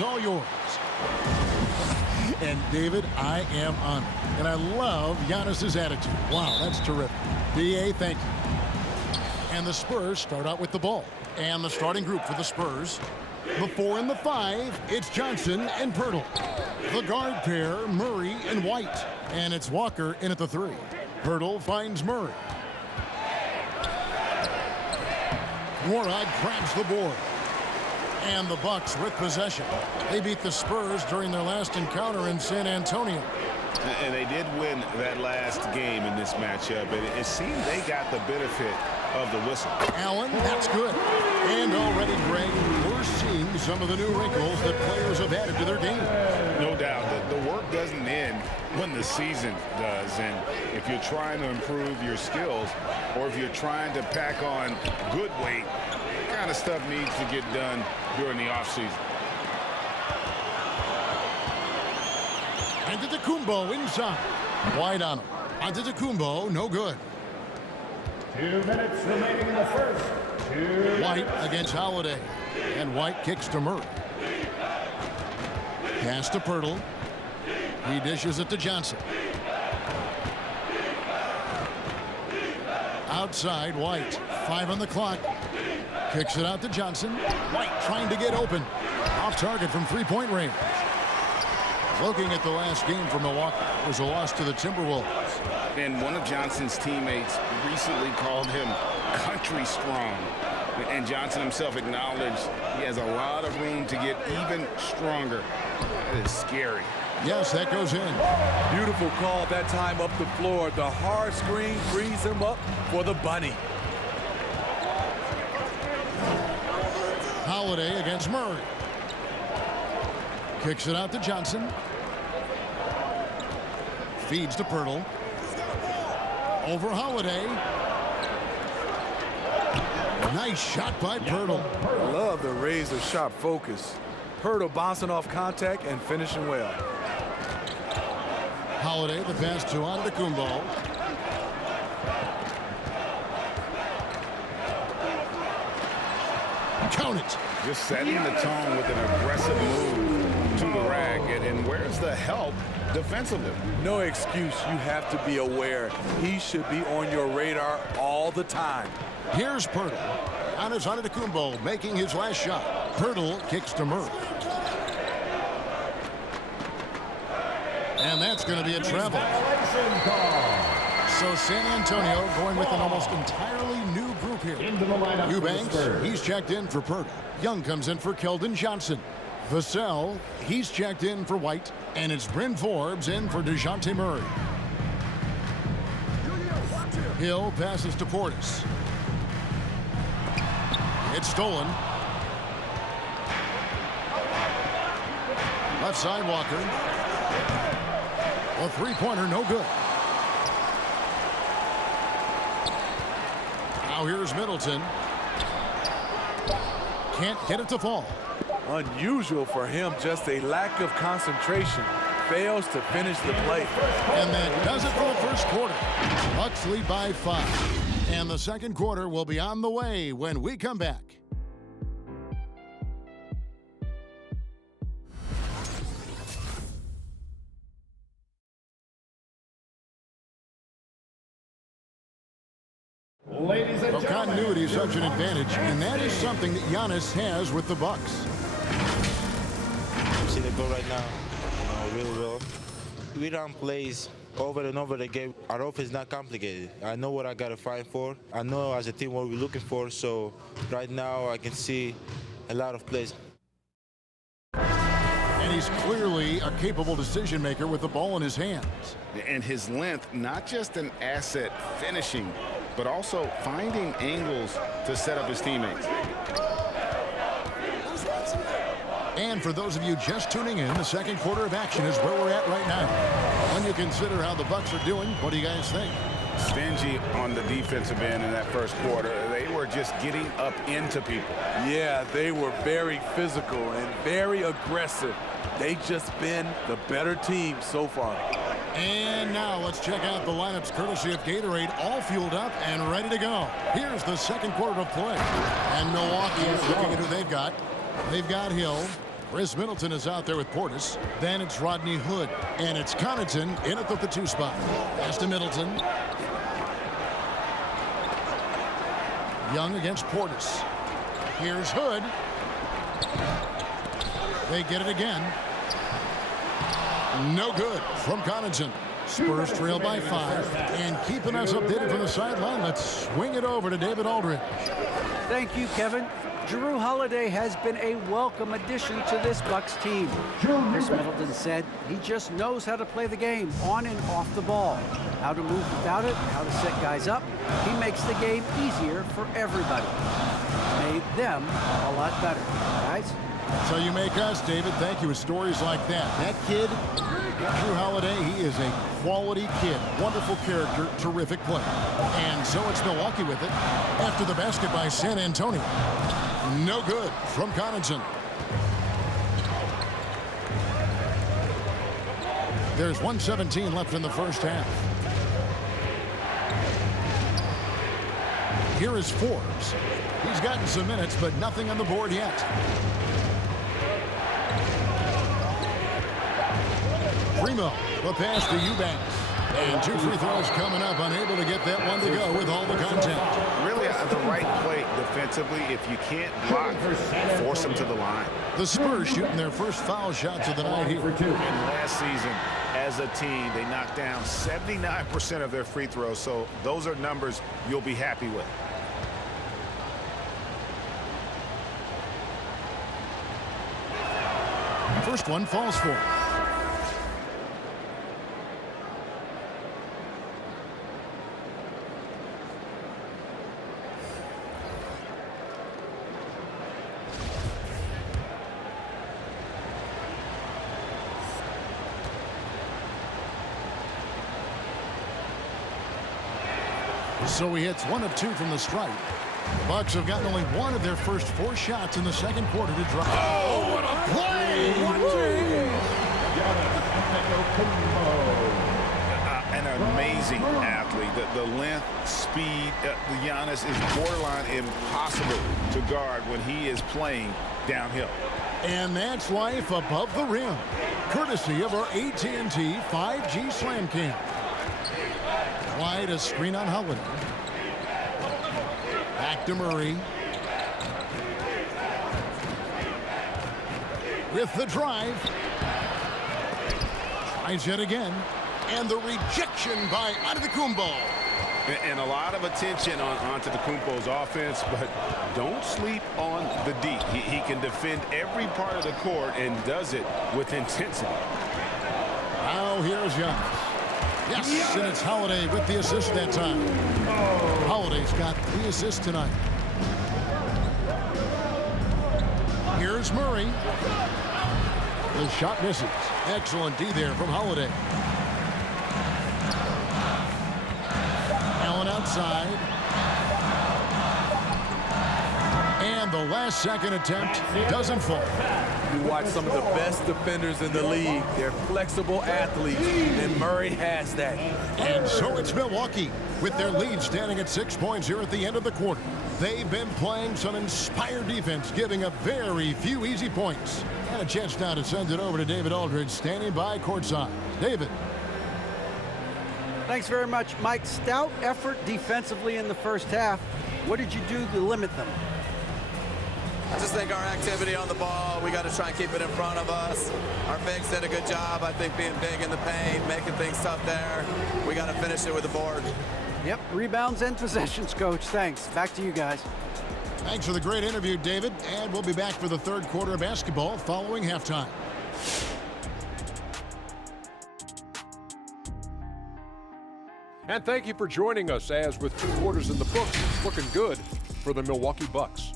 is all yours. And, David, I am honored. And I love Giannis' attitude. Wow, that's terrific. B.A., thank you. And the Spurs start out with the ball. And the starting group for the Spurs. The 4 and the 5, it's Johnson and Pirtle. The guard pair, Murray and White. And it's Walker in at the 3. Pirtle finds Murray. Warrod grabs the board. And the Bucks with possession. They beat the Spurs during their last encounter in San Antonio. And they did win that last game in this matchup. And it seemed they got the benefit of the whistle. Allen, that's good. And already, Greg, we're seeing some of the new wrinkles that players have added to their game. No doubt. The work doesn't end when the season does. And if you're trying to improve your skills or if you're trying to pack on good weight, that kind of stuff needs to get done during the offseason. Antetokounmpo inside. Wide on him. Antetokounmpo, no good. 2 minutes remaining in the first. White against Holiday. And White kicks to Murray. Pass to Pirtle. He dishes it to Johnson. Outside, White. 5 on the clock. Kicks it out to Johnson. White trying to get open. Off target from three-point range. Looking at the last game for Milwaukee, it was a loss to the Timberwolves. And one of Johnson's teammates recently called him country strong. And Johnson himself acknowledged he has a lot of room to get even stronger. That is scary. Yes, that goes in. Beautiful call that time up the floor. The hard screen frees him up for the bunny. Holiday against Murray. Kicks it out to Johnson. Feeds to Pirtle. Over Holiday. Nice shot by Pirtle. Love the razor-sharp focus. Pirtle bouncing off contact and finishing well. Holiday, the pass to Antetokounmpo. Count it. Just setting the tone with an aggressive move to the rack. And where's the help defensively? No excuse. You have to be aware. He should be on your radar all the time. Here's Pirtle. Giannis Antetokounmpo making his last shot. Pirtle kicks to Murray. And that's going to be a travel. So San Antonio going with an almost entirely new group here. Eubanks, he's checked in for Pirtle. Young comes in for Keldon Johnson. Vassell, he's checked in for White. And it's Bryn Forbes in for DeJounte Murray. Hill passes to Portis. It's stolen. Left side, Walker. A three-pointer, no good. Now here's Middleton. Can't get it to fall. Unusual for him, just a lack of concentration. Fails to finish the play. And that does it for the first quarter. Bucks lead by 5. And the second quarter will be on the way when we come back. Ladies and Well, gentlemen, continuity is such an advantage, and that is something that Giannis has with the Bucks. See the goal right now, really well. We run plays over and over again. Our offense is not complicated. I know what I got to fight for. I know as a team what we're looking for. So right now I can see a lot of plays. And he's clearly a capable decision maker with the ball in his hands. And his length, not just an asset finishing, but also finding angles to set up his teammates. And for those of you just tuning in, the second quarter of action is where we're at right now. When you consider how the Bucks are doing, what do you guys think? Stingy on the defensive end in that first quarter. They were just getting up into people. Yeah, they were very physical and very aggressive. They just been the better team so far. And now let's check out the lineups courtesy of Gatorade, all fueled up and ready to go. Here's the second quarter of play. And Milwaukee is looking at who they've got. They've got Hill, Chris Middleton is out there with Portis. Then it's Rodney Hood. And it's Connaughton in at the 2 spot. Pass to Middleton. Young against Portis. Here's Hood. They get it again. No good from Connaughton. Spurs trail by 5. And keeping us updated from the sideline, let's swing it over to David Aldridge. Thank you, Kevin. Jrue Holiday has been a welcome addition to this Bucks team. Chris Middleton said he just knows how to play the game on and off the ball, how to move without it, how to set guys up. He makes the game easier for everybody. Made them a lot better, guys. So you make us, David. Thank you. With stories like that. That kid, Jrue Holiday, he is a quality kid. Wonderful character, terrific player. And so it's Milwaukee with it after the basket by San Antonio. No good from Connaughton. There's 1:17 left in the first half. Here is Forbes. He's gotten some minutes, but nothing on the board yet. Primo, the pass to Eubanks. And 2 free throws coming up, unable to get that one to go with all the contact. Really the right play defensively. If you can't block, force them to the line. The Spurs shooting their first foul shots of the night here. And last season, as a team, they knocked down 79% of their free throws. So those are numbers you'll be happy with. First one falls for him. So he hits 1 of 2 from the stripe. The Bucks have gotten only 1 of their first 4 shots in the second quarter to drop. Oh, what a play! An amazing athlete. The length, speed, Giannis is borderline impossible to guard when he is playing downhill. And that's life above the rim, courtesy of our AT&T 5G Slam Cam. Wide, a screen on Holiday. Back to Murray. With the drive. Tries yet again. And the rejection by Antetokounmpo. And a lot of attention on Antetokounmpo's offense, but don't sleep on the D. He can defend every part of the court and does it with intensity. Now here's Giannis. Yes, and it's Holiday with the assist that time. Holiday's got 3 assists tonight. Here's Murray. The shot misses. Excellent D there from Holiday. Allen outside. And the last second attempt doesn't fall. You watch some of the best defenders in the league. They're flexible athletes, and Murray has that. And so it's Milwaukee with their lead standing at 6 points here at the end of the quarter. They've been playing some inspired defense, giving up very few easy points. And a chance now to send it over to David Aldridge, standing by courtside. David. Thanks very much, Mike. Stout effort defensively in the first half. What did you do to limit them? I just think our activity on the ball, we got to try and keep it in front of us. Our bigs did a good job, I think, being big in the paint, making things tough there. We got to finish it with the board. Yep, rebounds and possessions, Coach. Thanks. Back to you guys. Thanks for the great interview, David. And we'll be back for the third quarter of basketball following halftime. And thank you for joining us as with 2 quarters in the books, it's looking good for the Milwaukee Bucks.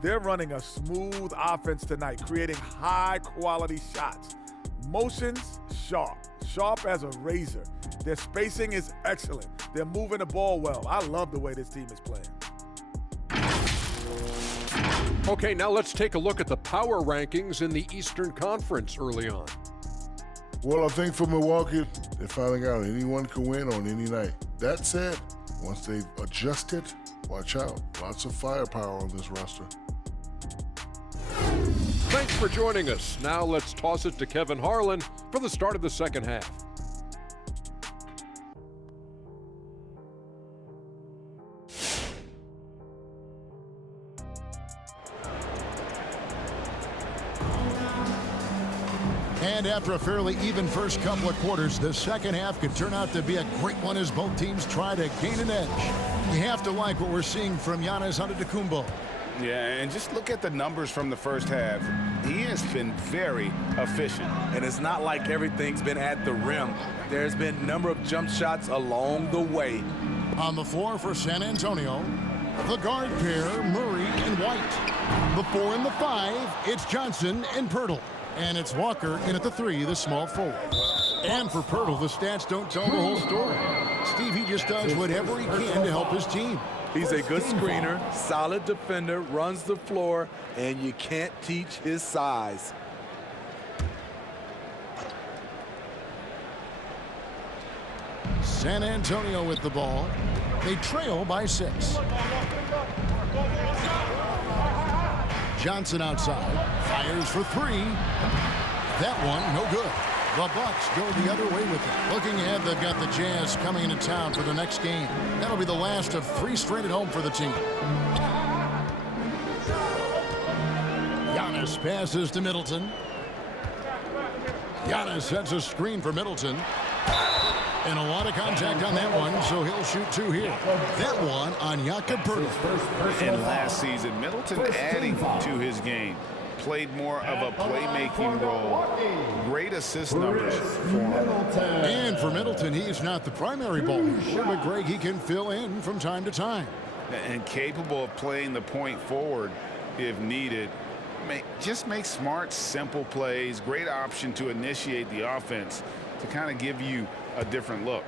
They're running a smooth offense tonight, creating high-quality shots. Motions, sharp as a razor. Their spacing is excellent. They're moving the ball well. I love the way this team is playing. Okay, now let's take a look at the power rankings in the Eastern Conference early on. Well, I think for Milwaukee, they're finding out anyone can win on any night. That said, once they've adjusted, watch out. Lots of firepower on this roster. Thanks for joining us. Now let's toss it to Kevin Harlan for the start of the second half. And after a fairly even first couple of quarters, the second half could turn out to be a great one as both teams try to gain an edge. You have to like what we're seeing from Giannis Antetokounmpo. Yeah, and just look at the numbers from the first half. He has been very efficient. And it's not like everything's been at the rim. There's been a number of jump shots along the way. On the floor for San Antonio, the guard pair, Murray and White. The 4 and the 5, it's Johnson and Pirtle. And it's Walker in at the 3, the small forward. And for Pirtle, the stats don't tell the whole story. Steve, he just does whatever he can to help his team. He's a good screener, solid defender, runs the floor, and you can't teach his size. San Antonio with the ball. They trail by 6. Johnson outside, fires for 3. That one, no good. The Bucks go the other way with it. Looking ahead, they've got the Jazz coming into town for the next game. That'll be the last of 3 straight at home for the team. Giannis passes to Middleton. Giannis sets a screen for Middleton. And a lot of contact on that one, so he'll shoot 2 here. That one on Jakob Pirtle. And last season, Middleton adding to his game. Played more of a playmaking role. Great assist numbers for him. And for Middleton, he's not the primary ball handler, but Greg, he can fill in from time to time. And capable of playing the point forward if needed. Just make smart, simple plays. Great option to initiate the offense to kind of give you a different look.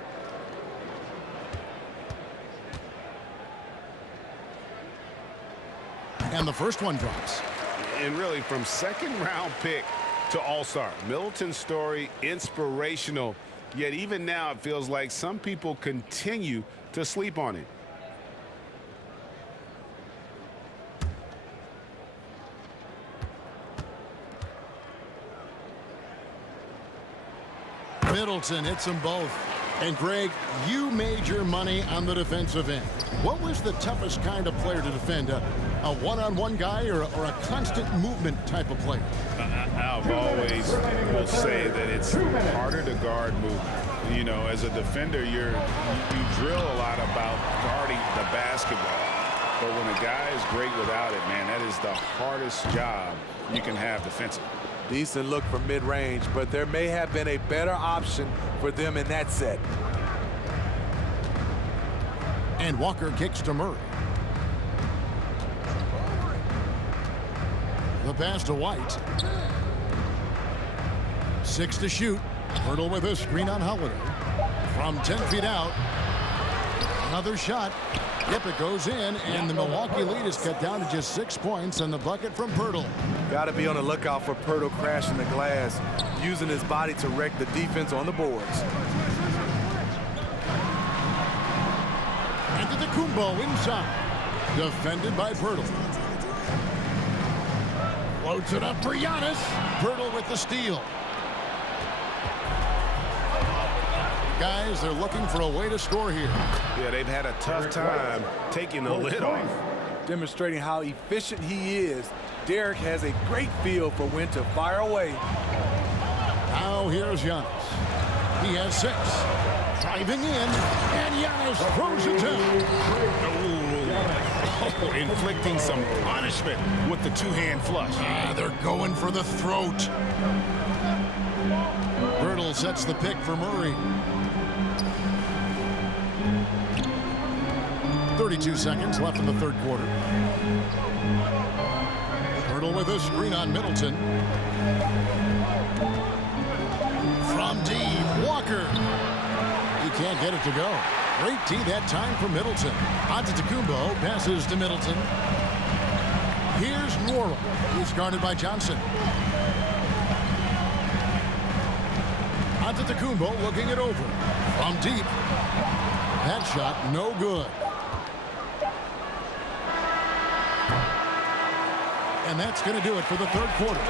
And the first one drops. And really, from second-round pick to all-star, Middleton's story inspirational. Yet even now, it feels like some people continue to sleep on it. Middleton hits them both. And Greg, you made your money on the defensive end. What was the toughest kind of player to defend? A one-on-one guy or a constant movement type of player? I've always will say that it's harder to guard movement. You know, as a defender, you drill a lot about guarding the basketball. But when a guy is great without it, man, that is the hardest job you can have defensively. Decent look from mid-range, but there may have been a better option for them in that set. And Walker kicks to Murray. The pass to White. 6 to shoot. Pirtle with a screen on Holiday. From 10 feet out. Another shot. Yep, it goes in, and the Milwaukee lead is cut down to just 6 points, and the bucket from Pirtle. Got to be on the lookout for Pirtle crashing the glass, using his body to wreck the defense on the boards. Antetokounmpo inside. Defended by Pirtle. Floats it up for Giannis. Pirtle with the steal. Guys, they're looking for a way to score here. Yeah, they've had a tough time taking the lid off. Demonstrating how efficient he is, Derek has a great feel for when to fire away. Now here's Giannis. He has 6. Driving in, and Giannis throws it down. Oh, inflicting some punishment with the two-hand flush. They're going for the throat. Pirtle sets the pick for Murray. 32 seconds left in the third quarter. Pirtle with a screen on Middleton. From deep, Walker. He can't get it to go. Great D that time for Middleton. Antetokounmpo passes to Middleton. Here's Norrell. He's guarded by Johnson. Antetokounmpo looking it over. From deep. That shot no good. And that's going to do it for the third quarter.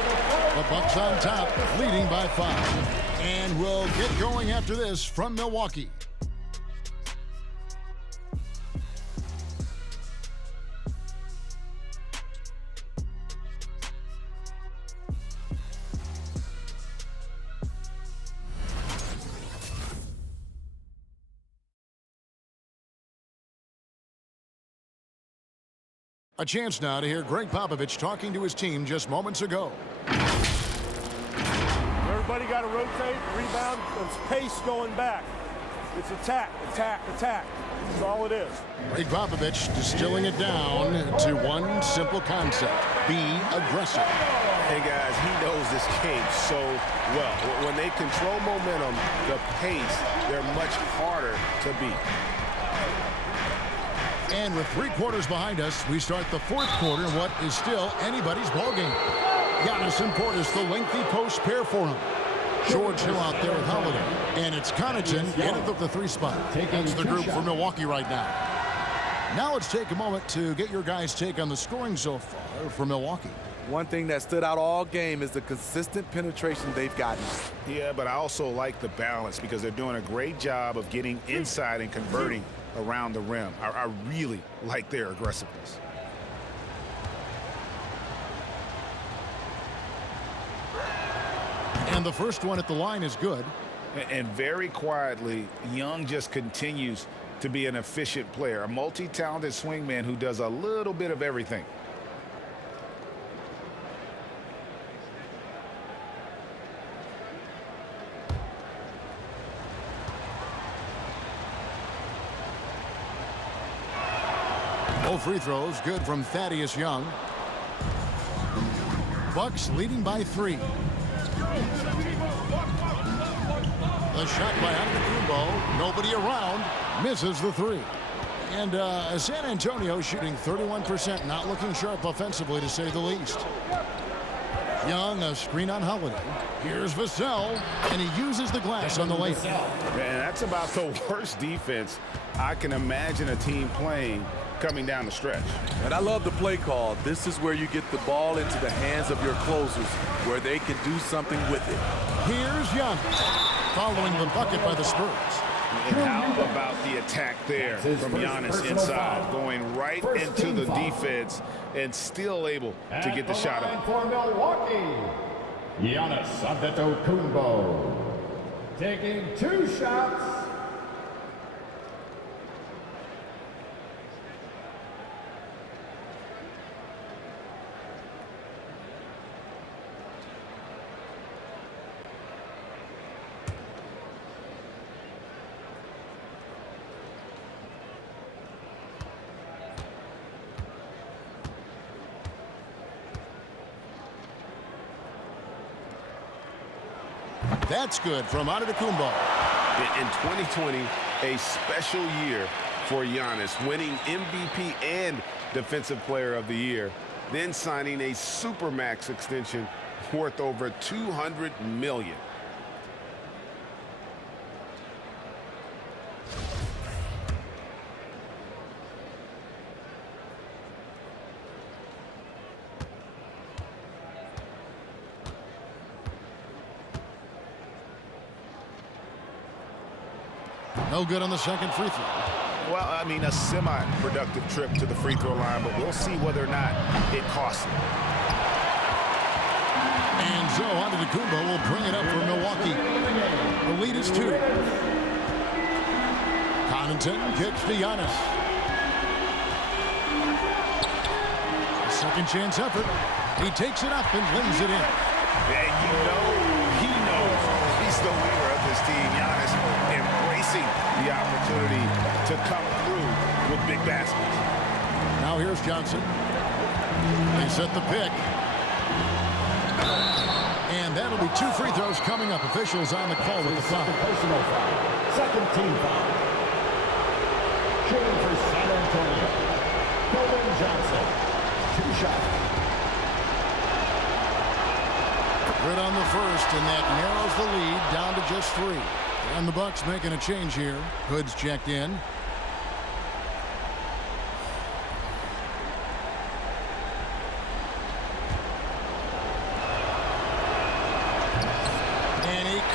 The Bucks on top, leading by 5. And we'll get going after this from Milwaukee. A chance now to hear Greg Popovich talking to his team just moments ago. Everybody got to rotate, rebound, it's pace going back. It's attack, attack, attack. That's all it is. Greg Popovich distilling it down to one simple concept: be aggressive. Hey guys, he knows this game so well. When they control momentum, the pace, they're much harder to beat. And with 3 quarters behind us, we start the fourth quarter in what is still anybody's ballgame. Giannis and Portis, the lengthy post pair for him. George Hill out there with Holiday. And it's Connaughton in at the 3 spot. That's the group for Milwaukee right now. Now let's take a moment to get your guys' take on the scoring so far for Milwaukee. One thing that stood out all game is the consistent penetration they've gotten. Yeah, but I also like the balance because they're doing a great job of getting inside and converting around the rim. I really like their aggressiveness. And the first one at the line is good. And very quietly, Young just continues to be an efficient player, a multi-talented swingman who does a little bit of everything. Both free throws good from Thaddeus Young. Bucks leading by 3. The shot by Antetokounmpo, nobody around, misses the 3. And San Antonio shooting 31%, not looking sharp offensively to say the least. Young, a screen on Holiday. Here's Vassell, and he uses the glass on the layup. Man, that's about the worst defense I can imagine a team playing coming down the stretch. And I love the play call. This is where you get the ball into the hands of your closers, where they can do something with it. Here's Giannis, following the bucket by the Spurs. And how about the attack there from Giannis inside, going right into the defense and still able to get the shot up. For Milwaukee, Giannis Antetokounmpo taking 2 shots. That's good from Antetokounmpo. In 2020, a special year for Giannis, winning MVP and Defensive Player of the Year, then signing a Supermax extension worth over $200 million. No good on the second free throw. Well, I mean, a semi-productive trip to the free throw line, but we'll see whether or not it costs him. And so Antetokounmpo will bring it up for Milwaukee. The lead is 2. Connaughton kicks to Giannis. A second chance effort. He takes it up and lays it in. And you know he knows he's the leader of this team. Giannis embracing the opportunity to come through with big baskets. Now here's Johnson. They set the pick. And that'll be 2 free throws coming up. Officials on the call with the foul. Personal foul. Second team foul. Shooting for San Antonio. Colin Johnson. 2 shots. Good on the first, and that narrows the lead down to just 3. And the Bucks making a change here. Hood's checked in.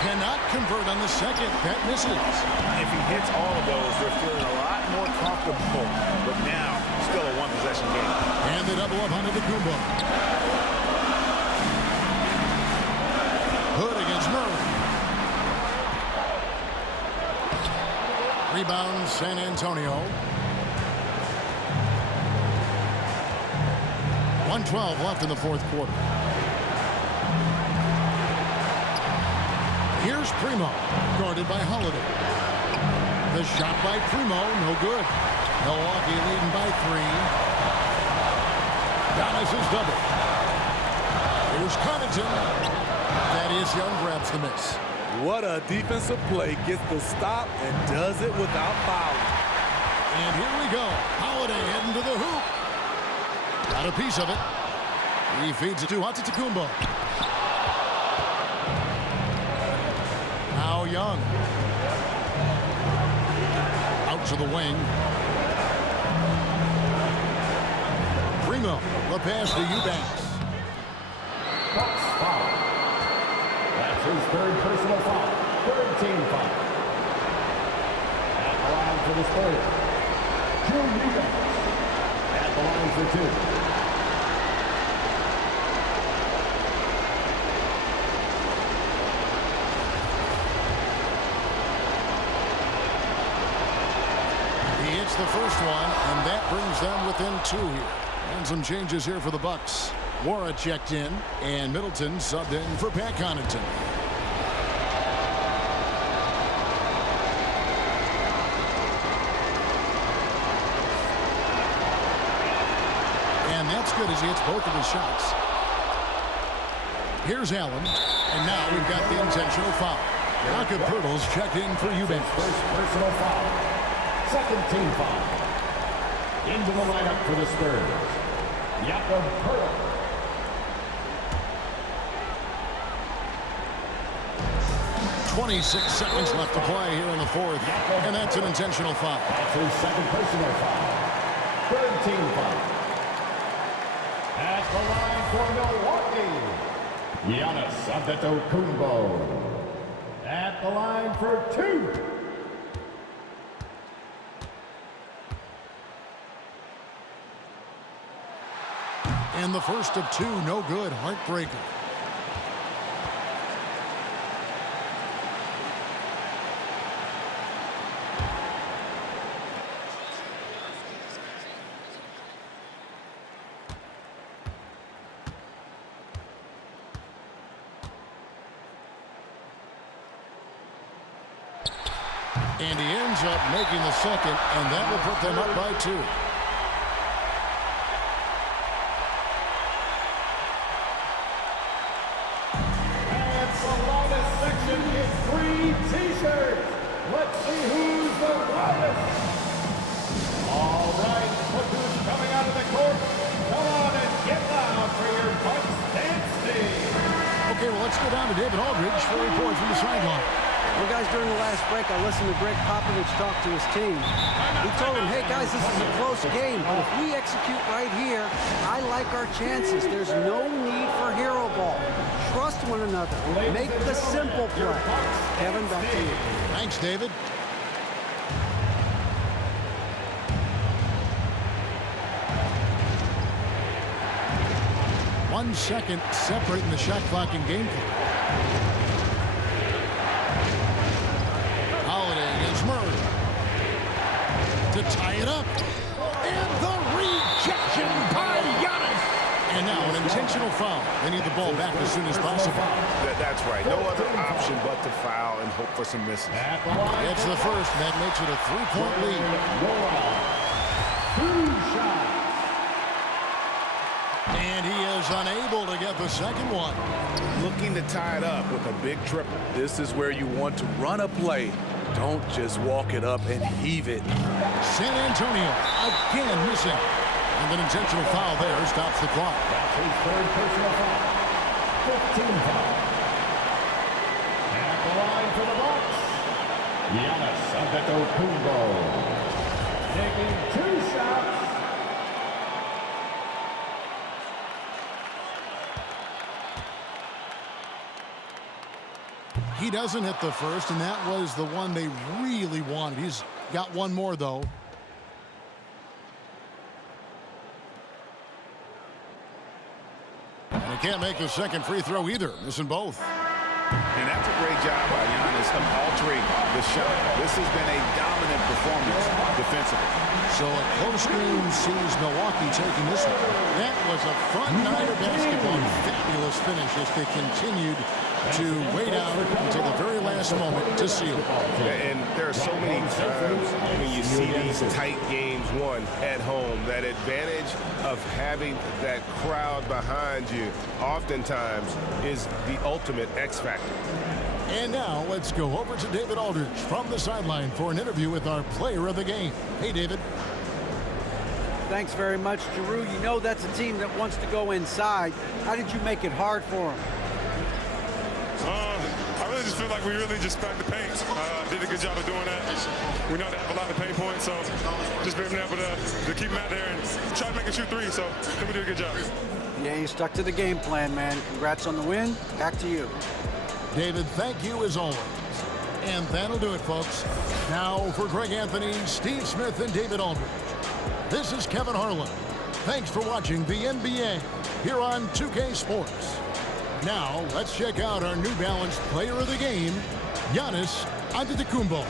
Cannot convert on the second. That misses. If he hits all of those, they're feeling a lot more comfortable. But now, still a one-possession game. And the double up on Antetokounmpo. Hood against Murray. Rebound, San Antonio. 1:12 left in the fourth quarter. Here's Primo, guarded by Holiday. The shot by Primo, no good. Milwaukee leading by 3. Giannis is double. Here's Connaughton. Thaddeus Young grabs the miss. What a defensive play. Gets the stop and does it without fouling. And here we go. Holiday heading to the hoop. Got a piece of it. He feeds it to Antetokounmpo. Now Young. Out to the wing. Primo. The pass to Eubanks. Bucks foul. That's his third personal foul. Third team foul. At the line for the Spurs. Drew Eubanks. At the line for 2. He hits the first one, and that brings them within 2 here. And some changes here for the Bucks. Wara checked in, and Middleton subbed in for Pat Connaughton. And that's good as he hits both of his shots. Here's Allen, and now we've got the intentional foul. Jakob Poeltl's checked in for Eubanks. First personal foul. Second team foul. Into the lineup for the Spurs. Jakob Poeltl. 26 seconds left to play here in the fourth, and that's an intentional foul. That's his second personal foul. Third team foul. At the line for Milwaukee, Giannis Antetokounmpo. At the line for 2. And the first of 2, no good. Heartbreaker. And he ends up making the second, and that will put them up by 2. And Salonis section is free t-shirts. Let's see who's the loudest. All right, look who's coming out of the court. Come on and get loud for your Bucks dance team. Okay, well, let's go down to David Aldridge for a report from the sideline. Well, guys, during the last break, I listened to Greg Popovich talk to his team. He told them, hey, guys, this is a close game, but if we execute right here, I like our chances. There's no need for hero ball. Trust one another. Make the simple play. Kevin, back to you. Thanks, David. One second separating the shot clock and game clock. Murray to tie it up. And the rejection by Giannis. And now an intentional foul. They need the ball back as soon as possible. That's right. No other option but to foul and hope for some misses. It's the first, and that makes it a 3-point lead. 2 shots. And he is unable to get the second one. Looking to tie it up with a big triple. This is where you want to run a play. Don't just walk it up and heave it. San Antonio again missing. And an intentional foul there stops the clock. That's his third personal foul. 15 foul. At the line for the Bucks, Giannis Antetokounmpo. Taking 2 shots. He doesn't hit the first, and that was the one they really wanted. He's got one more, though. And he can't make the second free throw either, missing both. And that's a great job by Giannis of altering the shot. This has been a dominant performance defensively. So a close game sees Milwaukee taking this one. That was a front-niner basketball. Fabulous finish as they continued to wait out until the very last moment to seal it. And there are so many times when you see these tight games won at home, that advantage of having that crowd behind you oftentimes is the ultimate X factor. And now let's go over to David Aldridge from the sideline for an interview with our player of the game. Hey, David. Thanks very much, Giroux. You know that's a team that wants to go inside. How did you make it hard for them? I really just feel like we really just cracked the paint. Did a good job of doing that. We know they have a lot of pain points, so just being able to keep them out there and try to make a shoot three. So I think we did a good job. Yeah, you stuck to the game plan, man. Congrats on the win. Back to you. David, thank you as always. And that'll do it, folks. Now for Greg Anthony, Steve Smith, and David Aldridge. This is Kevin Harlan. Thanks for watching the NBA here on 2K Sports. Now, let's check out our New Balance player of the game, Giannis Antetokounmpo.